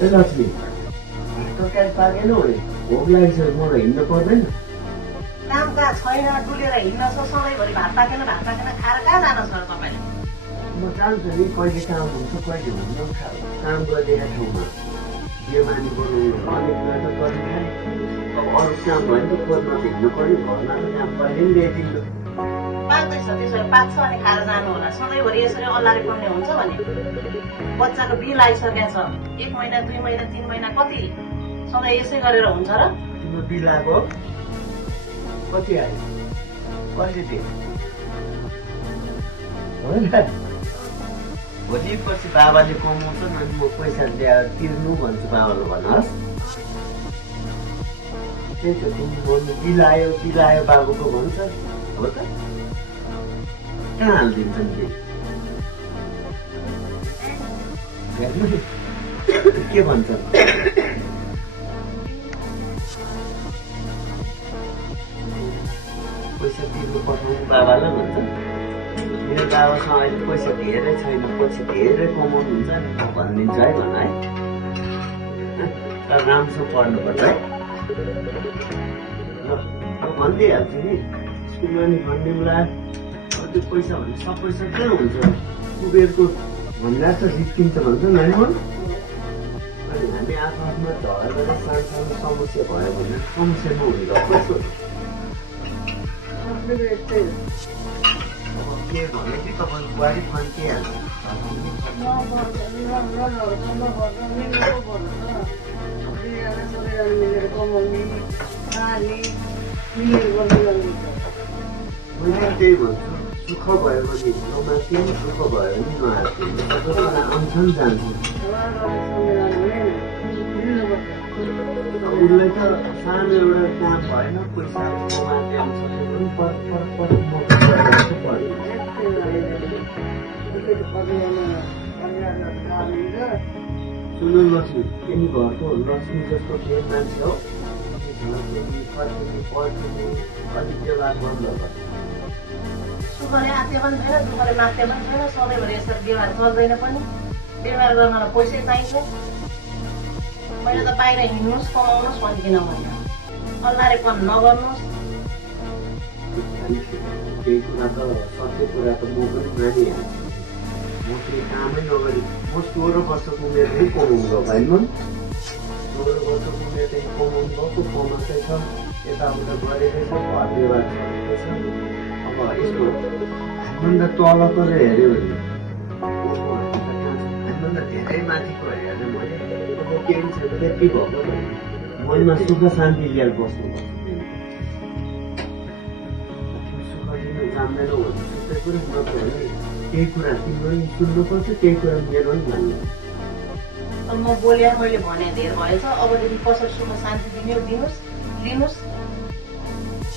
लक्ष्मी तरकारी पाकेन भने भोक लागिसक्यो म हिँड्नु पर्दैन काम कहाँ छैन डुलेर हिँड्न छ सधैँभरि भात पाकेन खाएर कहाँ जान छ तपाईँले म जान्छु नि कहिले काम हुन्छ कहिले हुन्न काम गरिदिएका ठाउँमा बेमानी बनाउनु अनेक कुरा त गर्ने खाएँ अब अरू काम भयो नि त खोज्न हिँड्नु पर्यो घरमा त काम कहिले पनि ल्याइदिनु पाक्दैछ त्यसो पाक्छ अनि खाएर जानु होला सधैँभरि यसरी अल्लारे पर्ने हुन्छ भने बच्चाको बिल आइसकेको छ 1 महिना 2 महिना 3 महिना कति सधैँ यसै गरेर हुन्छ र तिम्रो बिल आएको कति आयो कहिले दिए भोलि पछि बाबाले कमाउँछ न म पैसा ल्याएर तिर्नु भन्छु बाबाले भन्नुहोस् त्यही त तिमी भन्नु बिल आयो बाबुको भन्छ हो त कहाँ हालिदिन्छन् बिल के भन्छन् पैसा तिर्नु पठाउनु बाबालाई भन्छ मेरो बाबासँग अहिले पैसा धेरै छैन पछि धेरै कमाउनुहुन्छ भनिदिन्छ है भन है तर राम्रोसँग पढ्नुपर्छ है ल भनिदिइहाल्छु नि स्कुलमा नि भनिदिउँला त्यो पैसा भने सब पैसा कहाँ हुन्छ कुबेरको भन्दा त जित्किन्छ भन्छ नि अनि हामी आफ्नो झगडा गरेर सानो समस्या भयो भने समस्यामा हुन्छ कस्तो के भने कि तपाईँको बुहारी फन्किहाल्छ त्यही भन्छु सुख भयो भने नमाथि सुख भयो भने नआएको आउँछ नि जान्छ उसलाई त सानो एउटा काम भएन पैसा कमाते आउँछ सुन्नु लक्ष्मी तिमी घरको लक्ष्मी जस्तो फेरि मान्छे हो अलिक व्यवहार बन्द गर्छ सुखले आत्य पनि छैन दुःखले मात्य पनि छैन सधैँभरि यसरी व्यवहार चल्दैन पनि व्यवहार गर्नलाई पैसै चाहिन्छ मैले त बाहिर हिँड्नुहोस् कमाउनुहोस् भनिकन भने अल्लारेपन नगर्नुहोस् केही कुरा त सत्य कुरा त म पनि मानिहाल्छु म केही कामै नगरी म 16 वर्षको उमेरमै कमाउनु गएको होइन 16 वर्षको उमेरदेखि कमाउनु गएको कमाउँदै छ यताउता गरेकै छ घर व्यवहार चलेकै छ अब यस्तो हामीभन्दा तलको हेऱ्यो भने हामीभन्दा धेरै माथिको हेर्ने मैले केही छैन त्यति भएको मनमा सुख शान्ति लिएर बस्नुपर्छ सुख दिनु जान्दैनौ भने सुकै कुरा नत्र भने केही कुरा तिम्रो पनि सुन्नुपर्छ केही कुरा मेरो पनि भन्नु अब म बोल्या मैले भने धेर भएछ अबदेखि कसरी सुख शान्ति दिने दिनुहोस् लिनुहोस्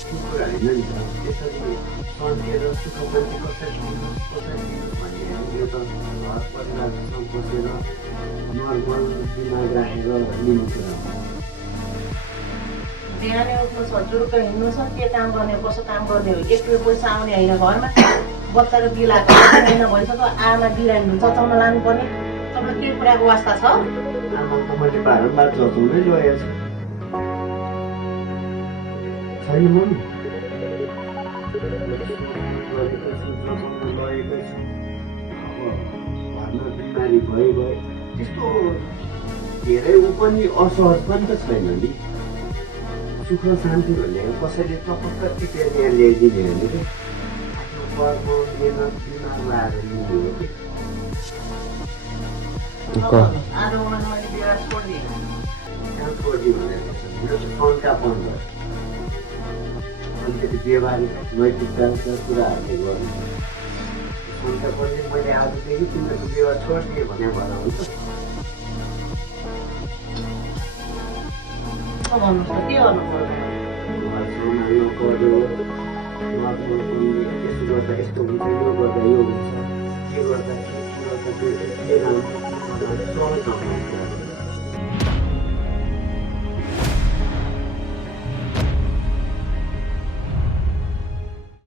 त्यो कुरा होइन नि त त्यसरी सन्धिएर सुख शान्ति कसरी दिनुहोस् भन्ने यो त घर परिवारसँग बसेर नर्मल दिमाग राखेर लिनु कुरा हो बिहानै उठ्नु छ जुरुक्क हिँड्नु छ के काम गर्ने कसो काम गर्ने हो 1 रुपियाँ पैसा आउने होइन घरमा बच्चाको बिल आएको महिना भइसक्यो आमा बिरामी हुन्छ जचाउन लानुपर्ने तपाईँलाई के कुराको वास्ता छ आमा त मैले बारम्बार जचाउनै लगेको छु छैन म नि घरमा बिमारी भयो त्यस्तो धेरै ऊ पनि असहज पनि त छैन नि सुख शान्ति भन्ने कसैले टपक्क टिपेर यहाँ ल्याइदिने भने कि आफ्नो कर्म मेहनत दिमाग लगाएर लिने हो कि आज मैले बिहा छोडिदिएँ कहाँ छोडिदियो भने मेरो चाहिँ सन्तापन भयो अलिकति व्यवहारिक नैतिकताका कुराहरूले गर्नु सन्तापनले मैले आजदेखि तिमीहरूको व्यवहार छोडिदिएँ भने भएर हुन्छ भन्नुहोस् त के गर्नु पर्छ सम्हाल्नु पर्यो यसो गर्दा यस्तो हुन्छ यो गर्दा यो हुन्छ के गर्दा के राम्रो सहज ढङ्गमा